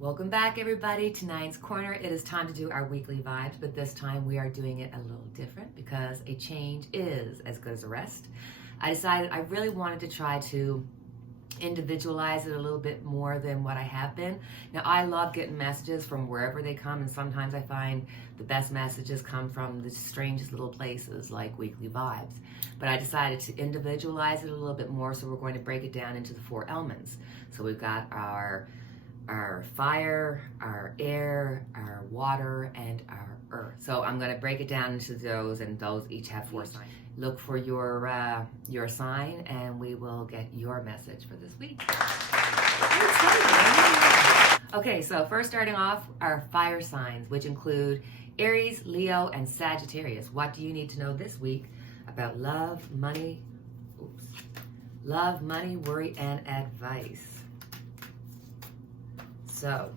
Welcome back, everybody, to Nine's Corner. It is time to do our weekly vibes, but this time we are doing it a little different because a change is as good as a rest. I decided I really wanted to try to individualize it a little bit more than what I have been. Now, I love getting messages from wherever they come, and sometimes I find the best messages come from the strangest little places like weekly vibes. But I decided to individualize it a little bit more, so we're going to break it down into the 4 elements. So we've got our fire, our air, our water, and our earth. So I'm going to break it down into those, and those each have 4 signs. Look for your sign, and we will get your message for this week. Okay, so first starting off, our fire signs, which include Aries, Leo, and Sagittarius. What do you need to know this week about love, money, worry, and advice? So,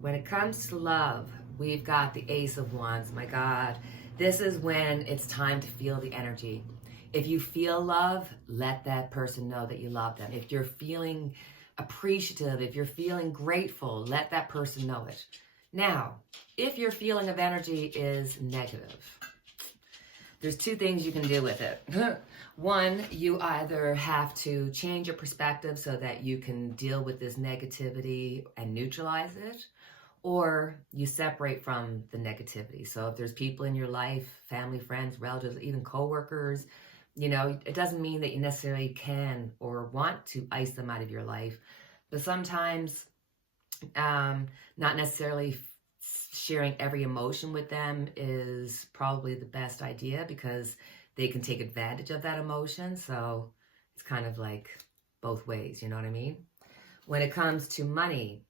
when it comes to love, we've got the Ace of Wands. My God, this is when it's time to feel the energy. If you feel love, let that person know that you love them. If you're feeling appreciative, if you're feeling grateful, let that person know it. Now, if your feeling of energy is negative, there's 2 things you can do with it. One, you either have to change your perspective so that you can deal with this negativity and neutralize it, or you separate from the negativity. So if there's people in your life, family, friends, relatives, even coworkers, it doesn't mean that you necessarily can or want to ice them out of your life, but sometimes not necessarily sharing every emotion with them is probably the best idea because they can take advantage of that emotion. So it's kind of like both ways, you know what I mean? When it comes to money,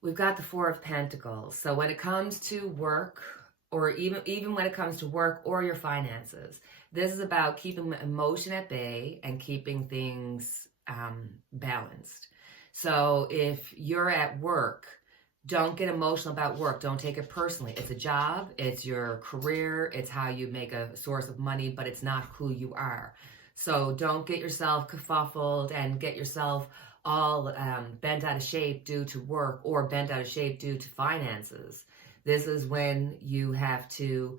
we've got the 4 of Pentacles. So when it comes to work, or even when it comes to work or your finances, this is about keeping emotion at bay and keeping things balanced. So if you're at work, don't get emotional about work. Don't take it personally. It's a job. It's your career. It's how you make a source of money, but it's not who you are. So don't get yourself kerfuffled and get yourself all bent out of shape due to work or bent out of shape due to finances. This is when you have to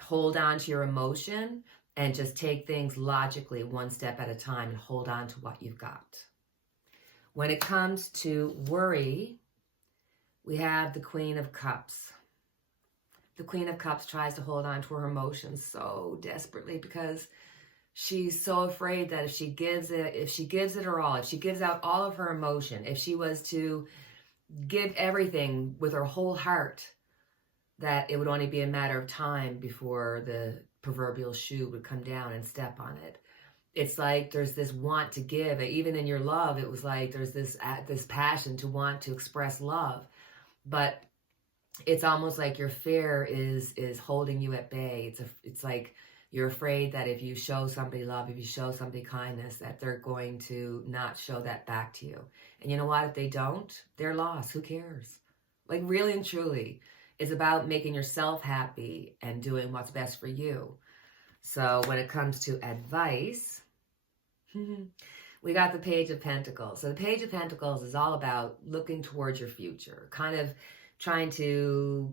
hold on to your emotion and just take things logically 1 step at a time and hold on to what you've got. When it comes to worry, we have the Queen of Cups. The Queen of Cups tries to hold on to her emotions so desperately because she's so afraid that if she gives it her all, if she gives out all of her emotion, if she was to give everything with her whole heart, that it would only be a matter of time before the proverbial shoe would come down and step on it. It's like there's this want to give. Even in your love, it was like there's this passion to want to express love. But it's almost like your fear is holding you at bay. It's like you're afraid that if you show somebody love, if you show somebody kindness, that they're going to not show that back to you. And you know what? If they don't, they're lost. Who cares? Like, really and truly, it's about making yourself happy and doing what's best for you. So when it comes to advice, we got the Page of Pentacles. So the Page of Pentacles is all about looking towards your future, kind of trying to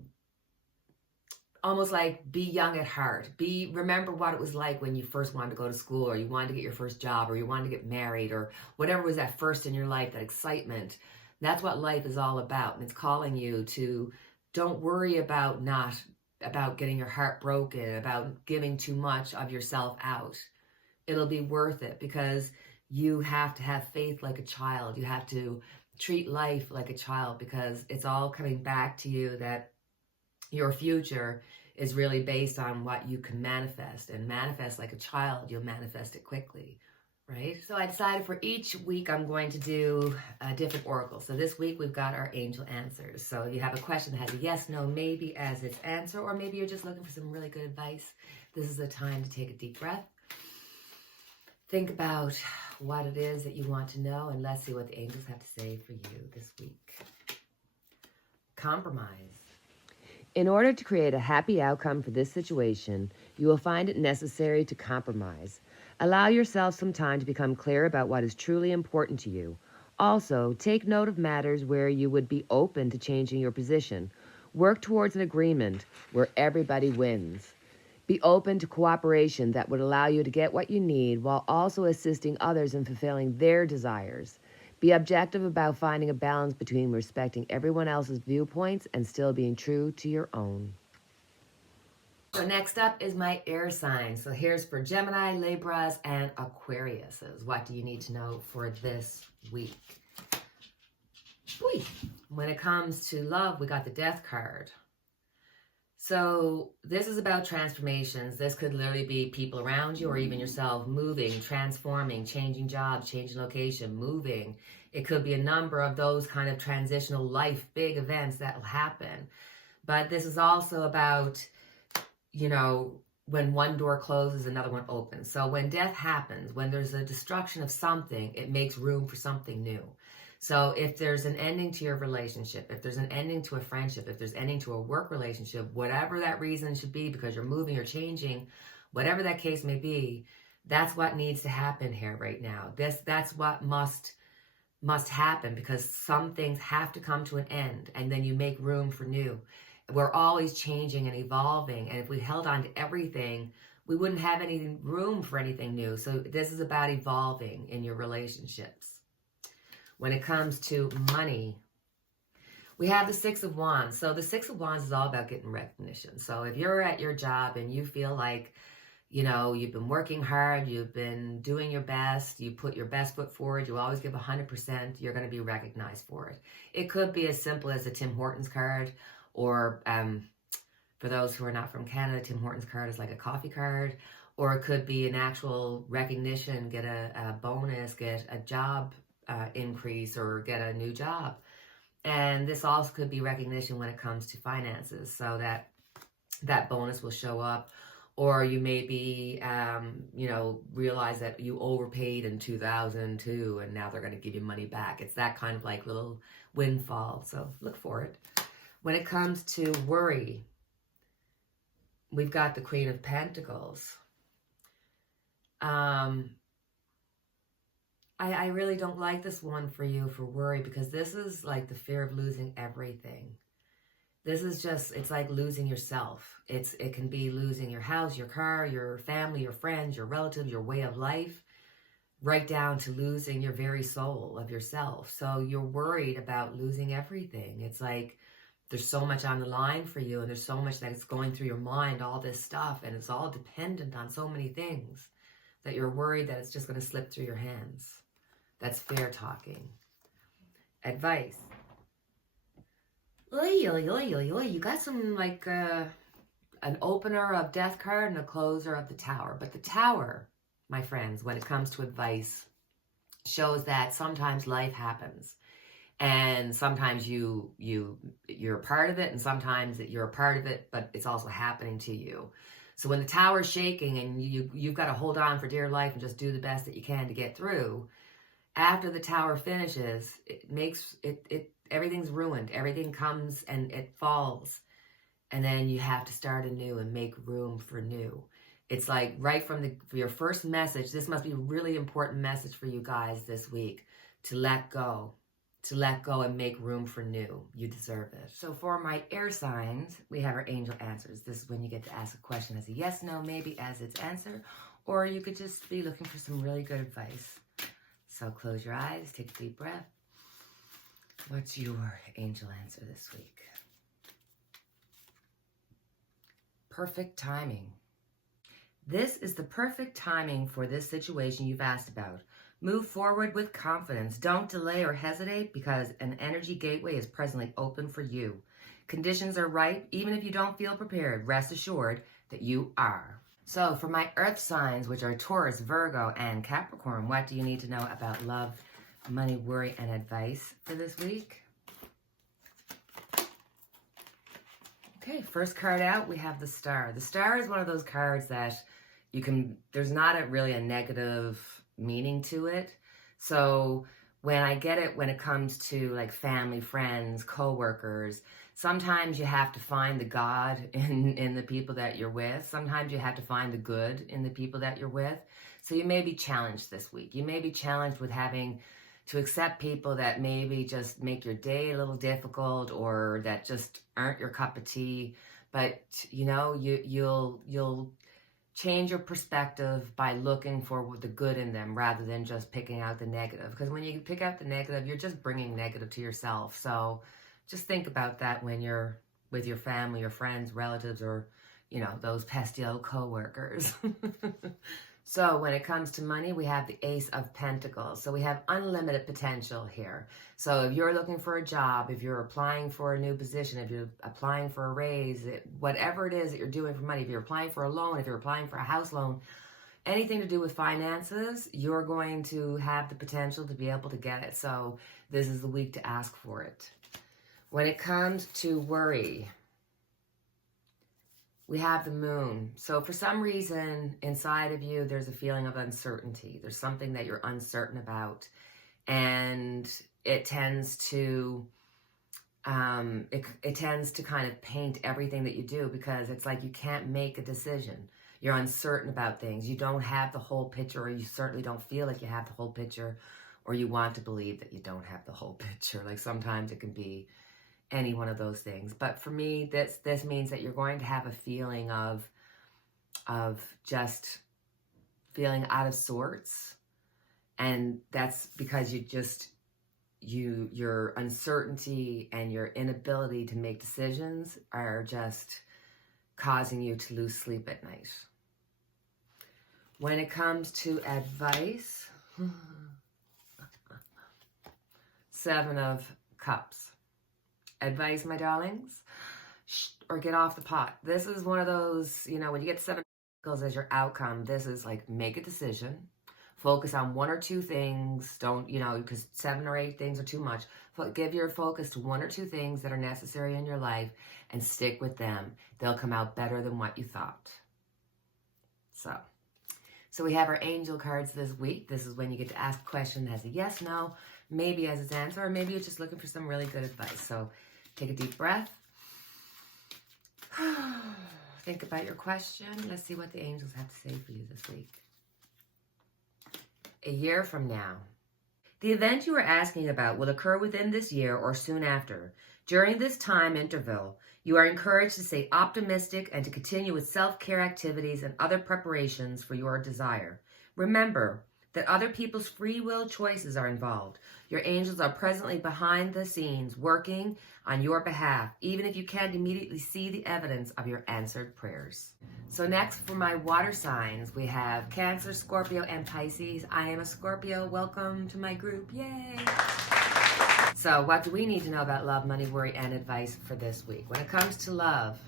almost like be young at heart. Remember what it was like when you first wanted to go to school, or you wanted to get your first job, or you wanted to get married, or whatever was at first in your life, that excitement. That's what life is all about. And it's calling you to don't worry about getting your heart broken, about giving too much of yourself out. It'll be worth it because you have to have faith like a child. You have to treat life like a child because it's all coming back to you that your future is really based on what you can manifest. And manifest like a child, you'll manifest it quickly, right? So I decided for each week I'm going to do a different oracle. So this week we've got our angel answers. So you have a question that has a yes, no, maybe as its answer, or maybe you're just looking for some really good advice. This is the time to take a deep breath. Think about what it is that you want to know, and let's see what the angels have to say for you this week. Compromise. In order to create a happy outcome for this situation, you will find it necessary to compromise. Allow yourself some time to become clear about what is truly important to you. Also, take note of matters where you would be open to changing your position. Work towards an agreement where everybody wins. Be open to cooperation that would allow you to get what you need while also assisting others in fulfilling their desires. Be objective about finding a balance between respecting everyone else's viewpoints and still being true to your own. So next up is my air signs. So here's for Gemini, Libras, and Aquariuses. What do you need to know for this week? When it comes to love, we got the Death card. So this is about transformations. This could literally be people around you or even yourself moving, transforming, changing jobs, changing location, moving. It could be a number of those kind of transitional life, big events that will happen. But this is also about, when one door closes, another one opens. So when death happens, when there's a destruction of something, it makes room for something new. So if there's an ending to your relationship, if there's an ending to a friendship, if there's an ending to a work relationship, whatever that reason should be, because you're moving, you're changing, whatever that case may be, that's what needs to happen here right now. That's what must happen, because some things have to come to an end, and then you make room for new. We're always changing and evolving, and if we held on to everything, we wouldn't have any room for anything new. So this is about evolving in your relationships. When it comes to money, we have the Six of Wands. So the Six of Wands is all about getting recognition. So if you're at your job and you feel like, you've been working hard, you've been doing your best, you put your best foot forward, you always give 100%, you're going to be recognized for it. It could be as simple as a Tim Hortons card, or for those who are not from Canada, Tim Hortons card is like a coffee card, or it could be an actual recognition, get a bonus, get a job increase, or get a new job. And this also could be recognition when it comes to finances, so that bonus will show up. Or you maybe, realize that you overpaid in 2002 and now they're going to give you money back. It's that kind of like little windfall. So look for it. When it comes to worry, we've got the Queen of Pentacles. I really don't like this one for you for worry, because this is like the fear of losing everything. This is just, it's like losing yourself. It can be losing your house, your car, your family, your friends, your relatives, your way of life, right down to losing your very soul of yourself. So you're worried about losing everything. It's like there's so much on the line for you, and there's so much that is going through your mind, all this stuff, and it's all dependent on so many things that you're worried that it's just going to slip through your hands. That's fair talking. Advice. You got some like an opener of Death card and a closer of the Tower. But the Tower, my friends, when it comes to advice, shows that sometimes life happens. And sometimes you're a part of it, and sometimes you're a part of it, but it's also happening to you. So when the Tower's shaking and you've got to hold on for dear life and just do the best that you can to get through, after the Tower finishes, everything's ruined. Everything comes and it falls. And then you have to start anew and make room for new. It's like right from your first message, this must be a really important message for you guys this week, to let go. To let go and make room for new. You deserve it. So for my air signs, we have our angel answers. This is when you get to ask a question as a yes, no, maybe as its answer, or you could just be looking for some really good advice. So close your eyes, take a deep breath. What's your angel answer this week? Perfect timing. This is the perfect timing for this situation you've asked about. Move forward with confidence. Don't delay or hesitate, because an energy gateway is presently open for you. Conditions are right, even if you don't feel prepared. Rest assured that you are. So for my earth signs, which are Taurus, Virgo, and Capricorn, what do you need to know about love, money, worry, and advice for this week? Okay, first card out, we have the Star. The Star is one of those cards that there's not really a negative meaning to it. So when I get it, when it comes to like family, friends, co-workers, sometimes you have to find the God in the people that you're with. Sometimes you have to find the good in the people that you're with. So you may be challenged this week. You may be challenged with having to accept people that maybe just make your day a little difficult or that just aren't your cup of tea. But you know, you'll change your perspective by looking for the good in them rather than just picking out the negative. Because when you pick out the negative, you're just bringing negative to yourself. So just think about that when you're with your family or friends, relatives, or, you know, those pesky old co-workers. So when it comes to money, we have the Ace of Pentacles. So we have unlimited potential here. So if you're looking for a job, if you're applying for a new position, if you're applying for a raise, whatever it is that you're doing for money, if you're applying for a loan, if you're applying for a house loan, anything to do with finances, you're going to have the potential to be able to get it. So this is the week to ask for it. When it comes to worry, we have the Moon. So for some reason inside of you, there's a feeling of uncertainty. There's something that you're uncertain about. And it tends to, it tends to kind of paint everything that you do, because it's like you can't make a decision. You're uncertain about things. You don't have the whole picture, or you certainly don't feel like you have the whole picture, or you want to believe that you don't have the whole picture. Like sometimes it can be any one of those things. But for me, this means that you're going to have a feeling of just feeling out of sorts. And that's because your uncertainty and your inability to make decisions are just causing you to lose sleep at night. When it comes to advice, 7 of Cups. Advice, my darlings, or get off the pot. This is one of those, you know, when you get 7 Pentacles as your outcome, this is like, make a decision, focus on 1 or 2 things. Don't, you know, because 7 or 8 things are too much. Give your focus to 1 or 2 things that are necessary in your life and stick with them. They'll come out better than what you thought. So we have our angel cards this week. This is when you get to ask a question that has a yes, no, maybe as its answer, or maybe you're just looking for some really good advice. So take a deep breath. Think about your question. Let's see what the angels have to say for you this week. A year from now. The event you are asking about will occur within this year or soon after. During this time interval, you are encouraged to stay optimistic and to continue with self-care activities and other preparations for your desire. Remember that other people's free will choices are involved. Your angels are presently behind the scenes working on your behalf, even if you can't immediately see the evidence of your answered prayers. So next, for my water signs, we have Cancer, Scorpio, and Pisces. I am a Scorpio. Welcome to my group. Yay! So what do we need to know about love, money, worry, and advice for this week? When it comes to love,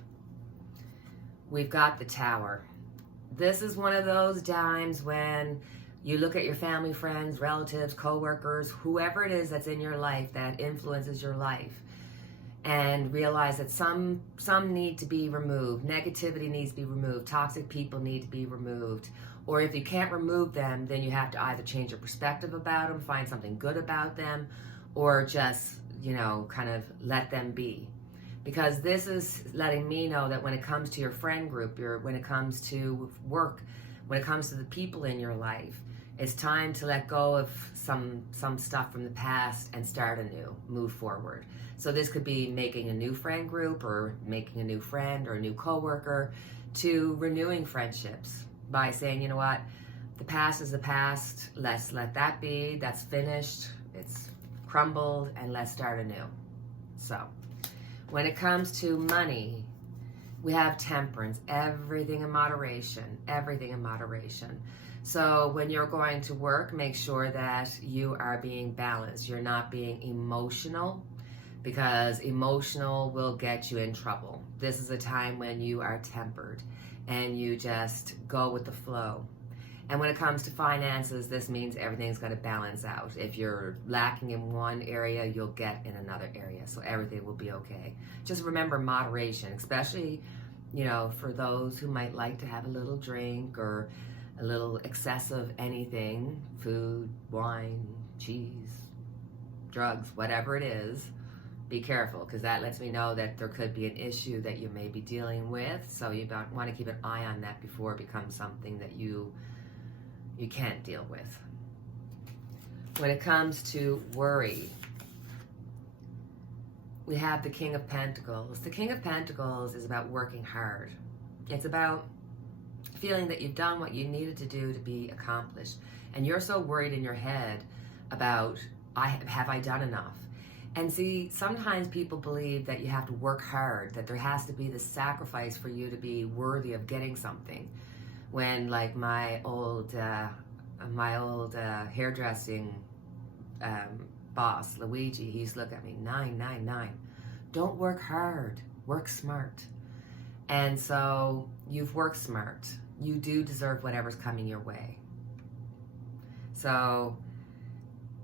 we've got the Tower. This is one of those times when you look at your family, friends, relatives, co-workers, whoever it is that's in your life that influences your life, and realize that some need to be removed. Negativity needs to be removed. Toxic people need to be removed. Or if you can't remove them, then you have to either change your perspective about them, find something good about them, or just, you know, kind of let them be. Because this is letting me know that when it comes to your friend group, when it comes to work, when it comes to the people in your life, it's time to let go of some stuff from the past and start anew, move forward. So this could be making a new friend group, or making a new friend or a new coworker, to renewing friendships by saying, you know what, the past is the past, let's let that be, that's finished, it's crumbled, and let's start anew. So when it comes to money, we have Temperance, everything in moderation, everything in moderation. So when you're going to work, make sure that you are being balanced. You're not being emotional, because emotional will get you in trouble. This is a time when you are tempered and you just go with the flow. And when it comes to finances, this means everything's going to balance out. If you're lacking in one area, you'll get in another area. So everything will be okay. Just remember moderation, especially, you know, for those who might like to have a little drink or a little excessive anything, food, wine, cheese, drugs, whatever it is. Be careful, because that lets me know that there could be an issue that you may be dealing with. So you don't want to keep an eye on that before it becomes something that you can't deal with. When it comes to worry, we have the King of Pentacles. The King of Pentacles is about working hard. It's about feeling that you've done what you needed to do to be accomplished. And you're so worried in your head about, have I done enough? And see, sometimes people believe that you have to work hard, that there has to be this sacrifice for you to be worthy of getting something. When, like, my old hairdressing boss, Luigi, he used to look at me, 999. Don't work hard, work smart. And so you've worked smart. You do deserve whatever's coming your way. So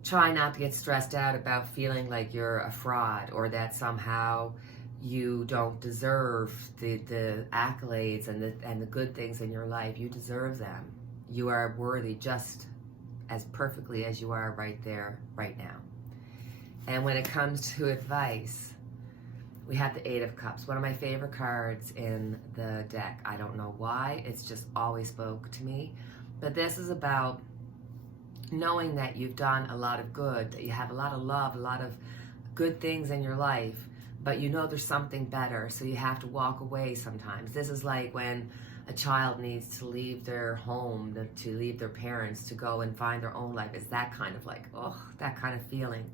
try not to get stressed out about feeling like you're a fraud, or that somehow you don't deserve the accolades and the good things in your life. You deserve them. You are worthy just as perfectly as you are right there, right now. And when it comes to advice, we have the Eight of Cups, one of my favorite cards in the deck. I don't know why, it's just always spoke to me. But this is about knowing that you've done a lot of good, that you have a lot of love, a lot of good things in your life, but you know there's something better, so you have to walk away sometimes. This is like when a child needs to leave their home, to leave their parents, to go and find their own life. It's that kind of like, oh, that kind of feeling.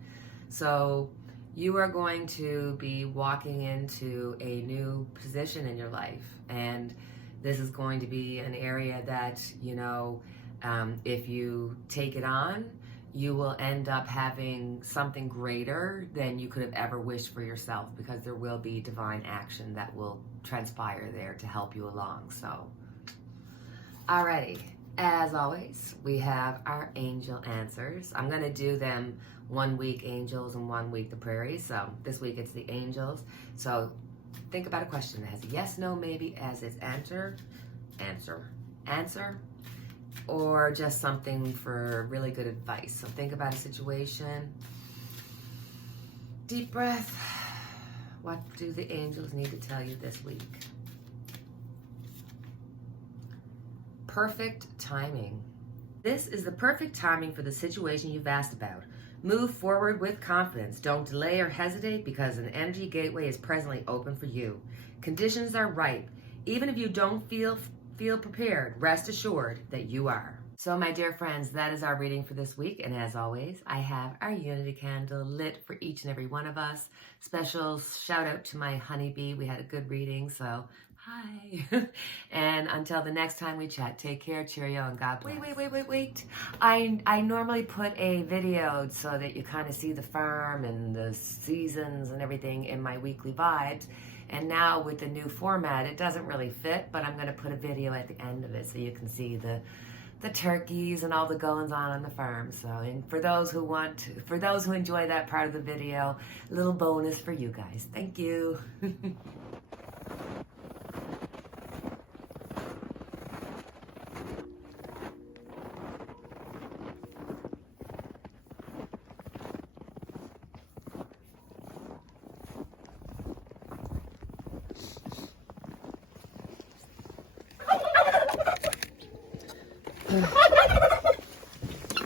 So you are going to be walking into a new position in your life, and this is going to be an area that, you know, if you take it on, you will end up having something greater than you could have ever wished for yourself, because there will be divine action that will transpire there to help you along. So, alrighty, as always, we have our angel answers. I'm going to do them 1 week angels and 1 week the prairies. So this week it's the angels. So think about a question that has a yes, no, maybe as its answer, or just something for really good advice. So think about a situation. Deep breath. What do the angels need to tell you this week? Perfect timing. This is the perfect timing for the situation you've asked about. Move forward with confidence. Don't delay or hesitate, because an energy gateway is presently open for you. Conditions are ripe. Even if you don't feel prepared, rest assured that you are. So my dear friends, that is our reading for this week. And as always, I have our unity candle lit for each and every one of us. Special shout out to my honeybee. We had a good reading, so hi. And until the next time we chat, take care, cheerio, and God bless. Wait. I normally put a video so that you kind of see the farm and the seasons and everything in my weekly vibes. And now with the new format, it doesn't really fit, but I'm going to put a video at the end of it so you can see the turkeys and all the goings on the farm. So, and for those who enjoy that part of the video, a little bonus for you guys. Thank you.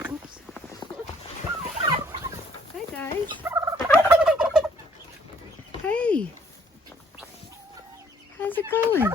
Oops. Hi guys. Hey. How's it going?